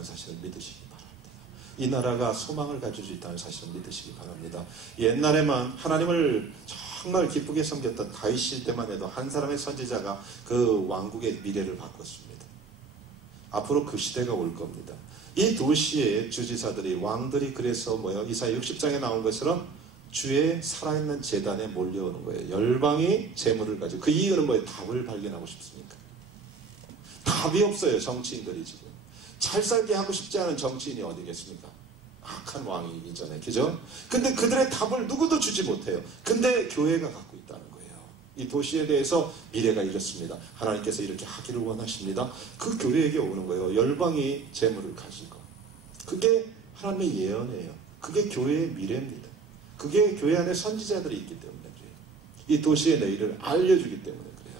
있다는 사실을 믿으시기 바랍니다. 이 나라가 소망을 가질 수 있다는 사실을 믿으시기 바랍니다. 옛날에만 하나님을 정말 기쁘게 섬겼던 다윗 시대 때만 해도 한 사람의 선지자가 그 왕국의 미래를 바꿨습니다. 앞으로 그 시대가 올 겁니다. 이 도시의 주지사들이 왕들이 그래서 이사야 60장에 나온 것처럼 주의 살아있는 제단에 몰려오는 거예요. 열방이 재물을 가지고. 그 이유는 뭐예요? 답을 발견하고 싶습니까? 답이 없어요. 정치인들이 지금. 잘 살게 하고 싶지 않은 정치인이 어디겠습니까? 악한 왕이기 전에. 그죠? 근데 그들의 답을 누구도 주지 못해요. 근데 교회가 갖고 있다는 거예요. 이 도시에 대해서 미래가 이렇습니다. 하나님께서 이렇게 하기를 원하십니다. 그 교회에게 오는 거예요. 열방이 재물을 가지고. 그게 하나님의 예언이에요. 그게 교회의 미래입니다. 그게 교회 안에 선지자들이 있기 때문에 그래요. 이 도시의 내일을 알려주기 때문에 그래요.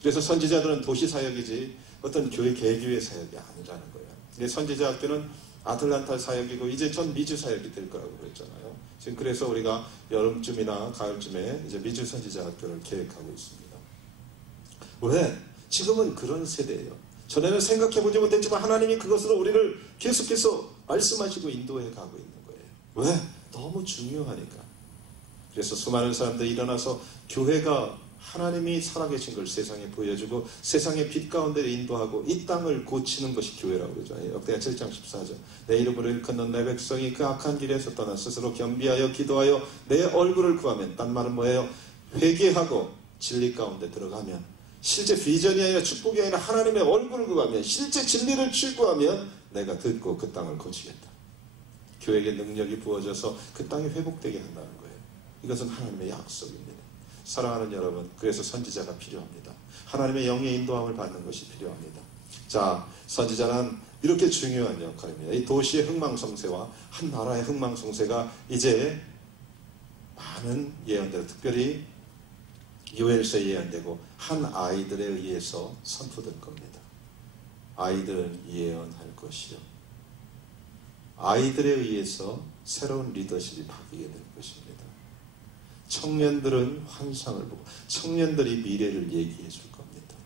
그래서 선지자들은 도시 사역이지 어떤 교회 개교회 사역이 아니라는 거예요. 근데 선지자 학교는 아틀란타 사역이고 이제 전 미주 사역이 될 거라고 그랬잖아요. 지금 그래서 우리가 여름쯤이나 가을쯤에 이제 미주 선지자 학교를 계획하고 있습니다. 왜? 지금은 그런 세대예요. 전에는 생각해보지 못했지만 하나님이 그것으로 우리를 계속해서 말씀하시고 인도해 가고 있는 거예요. 왜? 너무 중요하니까. 그래서 수많은 사람들이 일어나서 교회가 하나님이 살아계신 걸 세상에 보여주고 세상의 빛 가운데 인도하고 이 땅을 고치는 것이 교회라고 그러죠. 역대하 7장 14절. 내 이름으로 일컫는 내 백성이 그 악한 길에서 떠나 스스로 겸비하여 기도하여 내 얼굴을 구하면, 딴 말은 뭐예요? 회개하고 진리 가운데 들어가면, 실제 비전이 아니라 축복이 아니라 하나님의 얼굴을 구하면, 실제 진리를 추구하면 내가 듣고 그 땅을 고치겠다. 교회에게 능력이 부어져서 그 땅이 회복되게 한다는 거예요. 이것은 하나님의 약속입니다. 사랑하는 여러분, 그래서 선지자가 필요합니다. 하나님의 영의 인도함을 받는 것이 필요합니다. 자, 선지자는 이렇게 중요한 역할입니다. 이 도시의 흥망성쇠와 한 나라의 흥망성쇠가 이제 많은 예언대로, 특별히 요엘서에 예언되고 한 아이들에 의해서 선포될 겁니다. 아이들은 예언할 것이요, 아이들에 의해서 새로운 리더십이 바뀌게 될 것입니다. 청년들은 환상을 보고 청년들이 미래를 얘기해 줄 겁니다.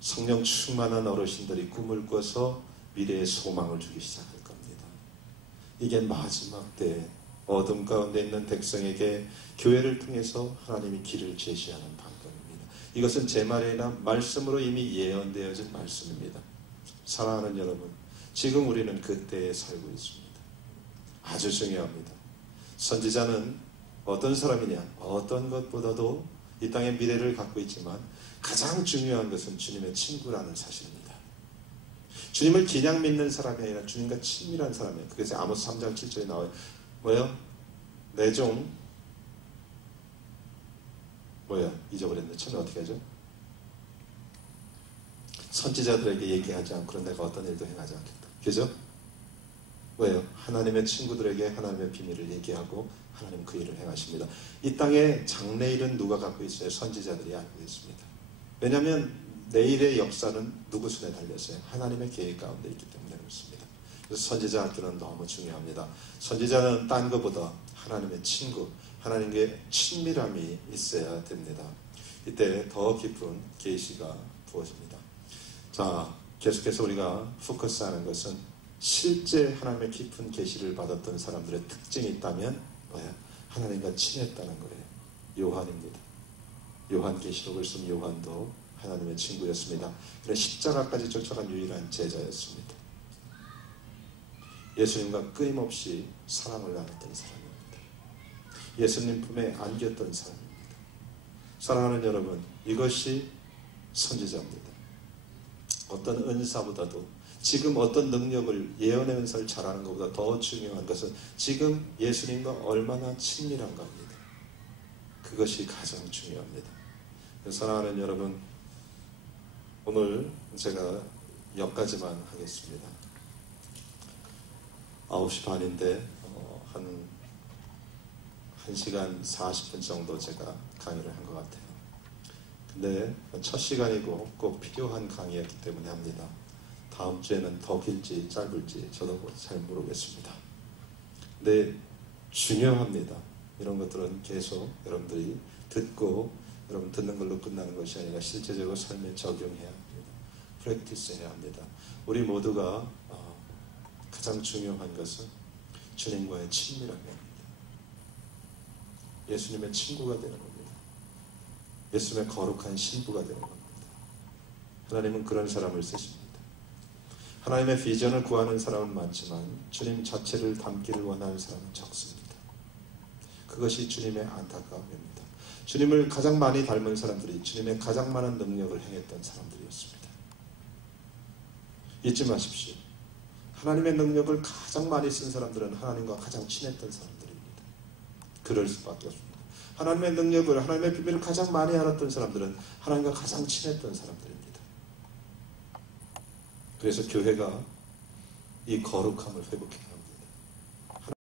성령 충만한 어르신들이 꿈을 꿔서 미래의 소망을 주기 시작할 겁니다. 이게 마지막 때 어둠 가운데 있는 백성에게 교회를 통해서 하나님이 길을 제시하는 방법입니다. 이것은 제 말이 아니라 말씀으로 이미 예언되어진 말씀입니다. 사랑하는 여러분, 지금 우리는 그때에 살고 있습니다. 아주 중요합니다. 선지자는 어떤 사람이냐? 어떤 것보다도 이 땅의 미래를 갖고 있지만 가장 중요한 것은 주님의 친구라는 사실입니다. 주님을 그냥 믿는 사람이 아니라 주님과 친밀한 사람이에요. 그래서 아모스 3장 7절에 나와요. 뭐예요? 내 종 잊어버렸네. 처음에 어떻게 하죠? 선지자들에게 얘기하지 않고 내가 어떤 일도 행하지 않겠다. 그죠? 왜요? 하나님의 친구들에게 하나님의 비밀을 얘기하고 하나님 그 일을 행하십니다. 이 땅의 장래일은 누가 갖고 있어요? 선지자들이 알고 있습니다. 왜냐하면 내일의 역사는 누구 손에 달렸어요? 하나님의 계획 가운데 있기 때문에 그렇습니다. 그래서 선지자 학교는 너무 중요합니다. 선지자는 딴 것보다 하나님의 친구, 하나님의 친밀함이 있어야 됩니다. 이때 더 깊은 계시가 부어집니다. 자, 계속해서 우리가 포커스하는 것은 실제 하나님의 깊은 계시를 받았던 사람들의 특징이 있다면 뭐예요? 하나님과 친했다는 거예요. 요한입니다. 요한계시록을 쓴 요한도 하나님의 친구였습니다. 그런 십자가까지 쫓아간 유일한 제자였습니다. 예수님과 끊임없이 사랑을 나눴던 사람입니다. 예수님 품에 안겼던 사람입니다. 사랑하는 여러분, 이것이 선지자입니다. 어떤 은사보다도, 지금 어떤 능력을, 예언의 은사를 잘하는 것보다 더 중요한 것은 지금 예수님과 얼마나 친밀한가 합니다. 그것이 가장 중요합니다. 사랑하는 여러분, 오늘 제가 여기까지만 하겠습니다. 9시 반인데 한 1시간 40분 정도 제가 강의를 한 것 같아요. 근데 첫 시간이고 꼭 필요한 강의였기 때문에 합니다. 다음 주에는 더 길지 짧을지 저도 잘 모르겠습니다. 근데 중요합니다. 이런 것들은 계속 여러분들이 듣고 여러분 듣는 걸로 끝나는 것이 아니라 실제적으로 삶에 적용해야 합니다. 프랙티스 해야 합니다. 우리 모두가 가장 중요한 것은 주님과의 친밀함이 합니다. 예수님의 친구가 되는 겁니다. 예수님의 거룩한 신부가 되는 겁니다. 하나님은 그런 사람을 쓰십니다. 하나님의 비전을 구하는 사람은 많지만 주님 자체를 담기를 원하는 사람은 적습니다. 그것이 주님의 안타까움입니다. 주님을 가장 많이 닮은 사람들이 주님의 가장 많은 능력을 행했던 사람들이었습니다. 잊지 마십시오. 하나님의 능력을 가장 많이 쓴 사람들은 하나님과 가장 친했던 사람들입니다. 그럴 수밖에 없습니다. 하나님의 능력을, 하나님의 비밀을 가장 많이 알았던 사람들은 하나님과 가장 친했던 사람들입니다. 그래서 교회가 이 거룩함을 회복해야 합니다.